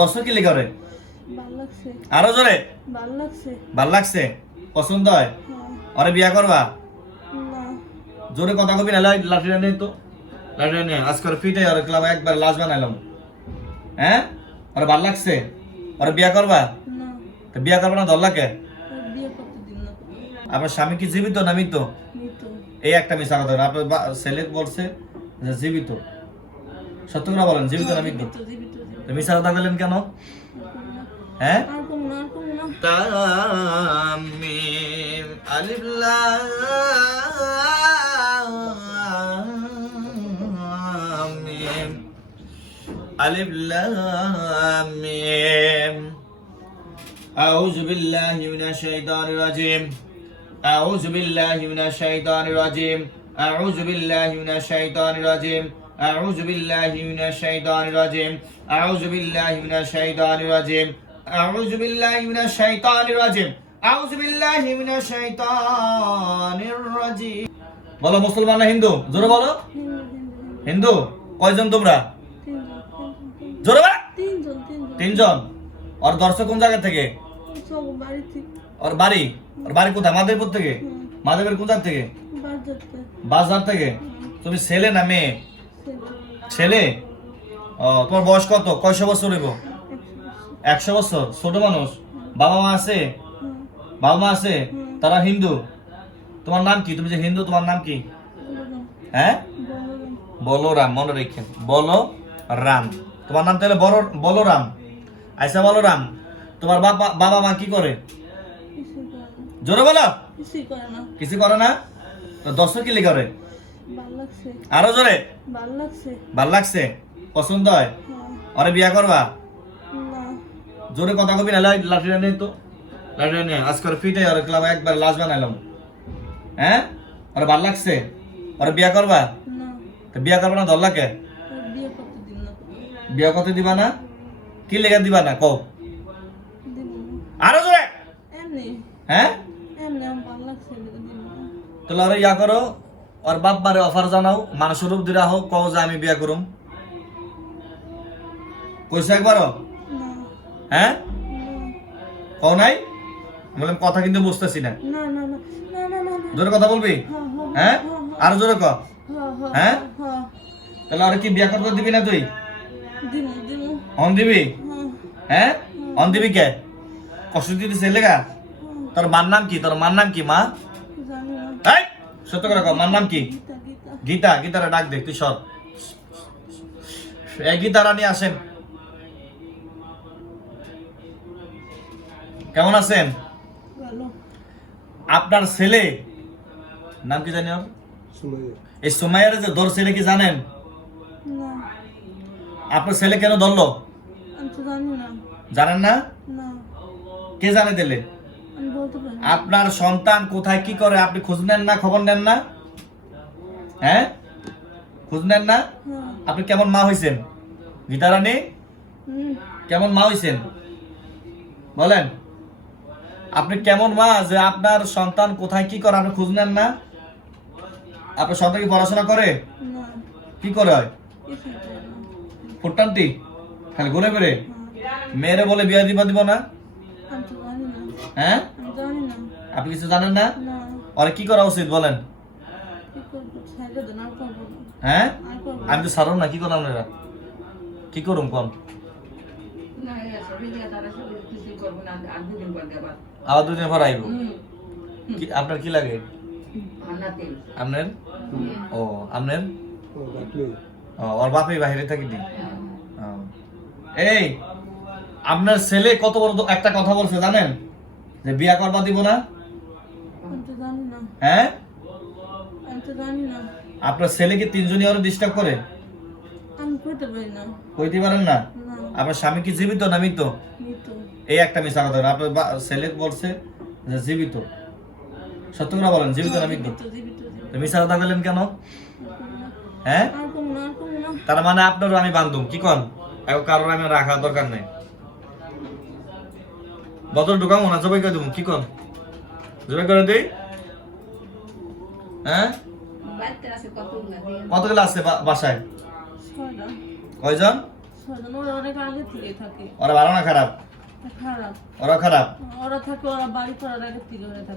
দর্শক কি লেগে করে? ভাল লাগছে। আরো জোরে। ভাল লাগছে। ভাল লাগছে, পছন্দ হয়। আরে বিয়া করবা? না। জোরে কথা কবি না, লাঠিটা নেই তো, লাঠিটা নিয়ে আজকে ফিটে আর ক্লাব একবার লাশ বানাইলাম। হ্যাঁ, আরে ভাল লাগছে। আরে বিয়া করবা? না। তো বিয়া করবা না, ধরলাকে? বিয়ে করতে দিন না। আপনার স্বামী কি জীবিত না মৃত? মৃত। এই একটা মিশা কথা। আপনার ছেলে বলছে যে জীবিত, সত্য করে বলেন, জীবিত না মৃত? মিশা কথা বললেন কেন? হ্যাঁ, আর কম না, আর কম না। তামিম আলিফ লাম মিম আলিফ লাম মিম আউযু বিল্লাহি মিনাশ শাইতানির রাজিম আউযু বিল্লাহি মিনাশ শাইতানির রাজিম আউযু বিল্লাহি মিনাশ শাইতানির রাজিম আউযু বিল্লাহি মিনাশ শাইতানির রাজিম আউযু বিল্লাহি মিনাশ শাইতানির রাজিম আউযু বিল্লাহি মিনাশ শাইতানির রাজিম আউযু বিল্লাহি মিনাশ শাইতানির রাজিম। বলো মুসলমান না হিন্দু? জোরে বলো। হিন্দু। কয়জন তোমরা? জোরে বলো। তিনজন। আর দর্শক কোন জায়গা থেকে? ওর বাড়ি? ওর বাড়ি কোথায়? মাদারীপুর থেকে? মাদারীপুর কোন জায়গা থেকে? বাজার থেকে। তুমি ছেলে না মেয়ে? ছেলে। ও, তোমার বয়স কত? কয়শো বছর হইব? 100 বছর। ছোট মানুষ। বাবা মা আছে? বাবা মা আছে? তারা হিন্দু। তোমার নাম কি? তুমি যে হিন্দু, তোমার নাম কি? হ্যাঁ, বলরাম। মনে রেখেন, বলরাম। তোমার নাম তাহলে বলরাম। আচ্ছা বলরাম, তোমার বাবা মা কি করে? জোরে বলো। কিছু করে না? তো দর্শক কি লেগে করে? আরো জোরে। ভাল লাগছে, পছন্দ হয়। আরে বিয়া করবা? জোরে কথা কবি না, লাঠিটা নেই তো, লাঠিটা নিয়ে আজকে ফিটে আর ক্লাব একবার লাশ বানাইলাম। হ্যাঁ, আরে ভাল লাগছে। আরে বিয়া করবা? তো বিয়া করবা না, ধরলাকে? বিয়া করতে দিবা না? কি লেগে দিবা না কও? আরো জোরে। হ্যাঁ, তাহলে আরে ইয়া করো, আর বাপ মারে অফার জানাও, মানুষের রূপ দিরা হোক, কও যে আমি বিয়া করুম। কইছো একবারও? হ্যাঁ, কও নাই? বললাম কথা কিন্তু বুঝতেছি না। জোরে কথা বলবি? হ্যাঁ, আরো জোরে ক। হ্যাঁ, তাহলে আরে কি বিয়া করতে দিবি না তুই? অন দিবি? হ্যাঁ, অন দিবি কে? কষ্ট দিতে ছেলে গা? তোর মার নাম কি? তোর মার নাম কি? মা? এই সত্য করে কও, মার নাম কি? গীতা। গীতারা ডাক দে, তুই সর। এই গীতা রানী আসেন। কেমন আছেন? আপনার ছেলে নাম কি জানি? এই সুমাইয়ার যে দর ছেলে কি জানেন? আপনার ছেলে কেন ধরলো? জানেন না? কে জানে দিলে? আপনার সন্তান কোথায় কি করে আপনি খোঁজ নেন না, খবর নেন না? হ্যাঁ, খোঁজ নেন না? আপনি কেমন মা হইছেন গীতা রানী? কেমন মা হইছেন বলেন? আপনি কেমন মা যে আপনার সন্তান কোথায় কি করে আপনি খোঁজ নেন না? আপনার সন্তান কি পড়াশোনা করে? কি করে হয়? ফুটান্তি খালি ঘুরে ফিরে। মেয়েরে বলে বিয়া দিব না? হ্যাঁ, আপনি কিছু জানেন না? আরে কি করা উচিত বলেন? হ্যাঁ, আমি তো সারুন না, কি করলাম আপনারা? কি করুম কোন? আবার 2 দিন পর আইব। আপনার কি লাগে? আপনার? ও, আপনার? ওর বাপই বাহিরে থাকি দিন। এই আপনার ছেলে কত বড় একটা কথা বলছে জানেন? যে বিয়া করবা দিব না। হ্যাঁ, আপনার ছেলে কি 3 জনই ওর ডিস্টার্ব করে? কইতে পারেন না? আপনার স্বামী কি জীবিত না মৃত? এই একটা মিশা কথা। আপনার ছেলে বলছে যে জীবিত, সত্য করে বলেন, জীবিত না মৃত? মিশা কথা বললেন কেন? হ্যাঁ, তার মানে আপনারও আমি বান্ধব কি কন? কারণ আমি রাখা দরকার নাই। বোতল ঢুকাবো না, জবাই করে দেবো কি কন? জবাই করে দিই। হ্যাঁ, কতগুলো আছে বাসায়? কয়জন? ছয়জন, ওরা অনেক আগে থেকে থাকে। ওরা ভালো না খারাপ? খারাপ। ওরা খারাপ? ওরা থাকে, ওরা বাড়ি করার আগে থেকে ওরা থাকে।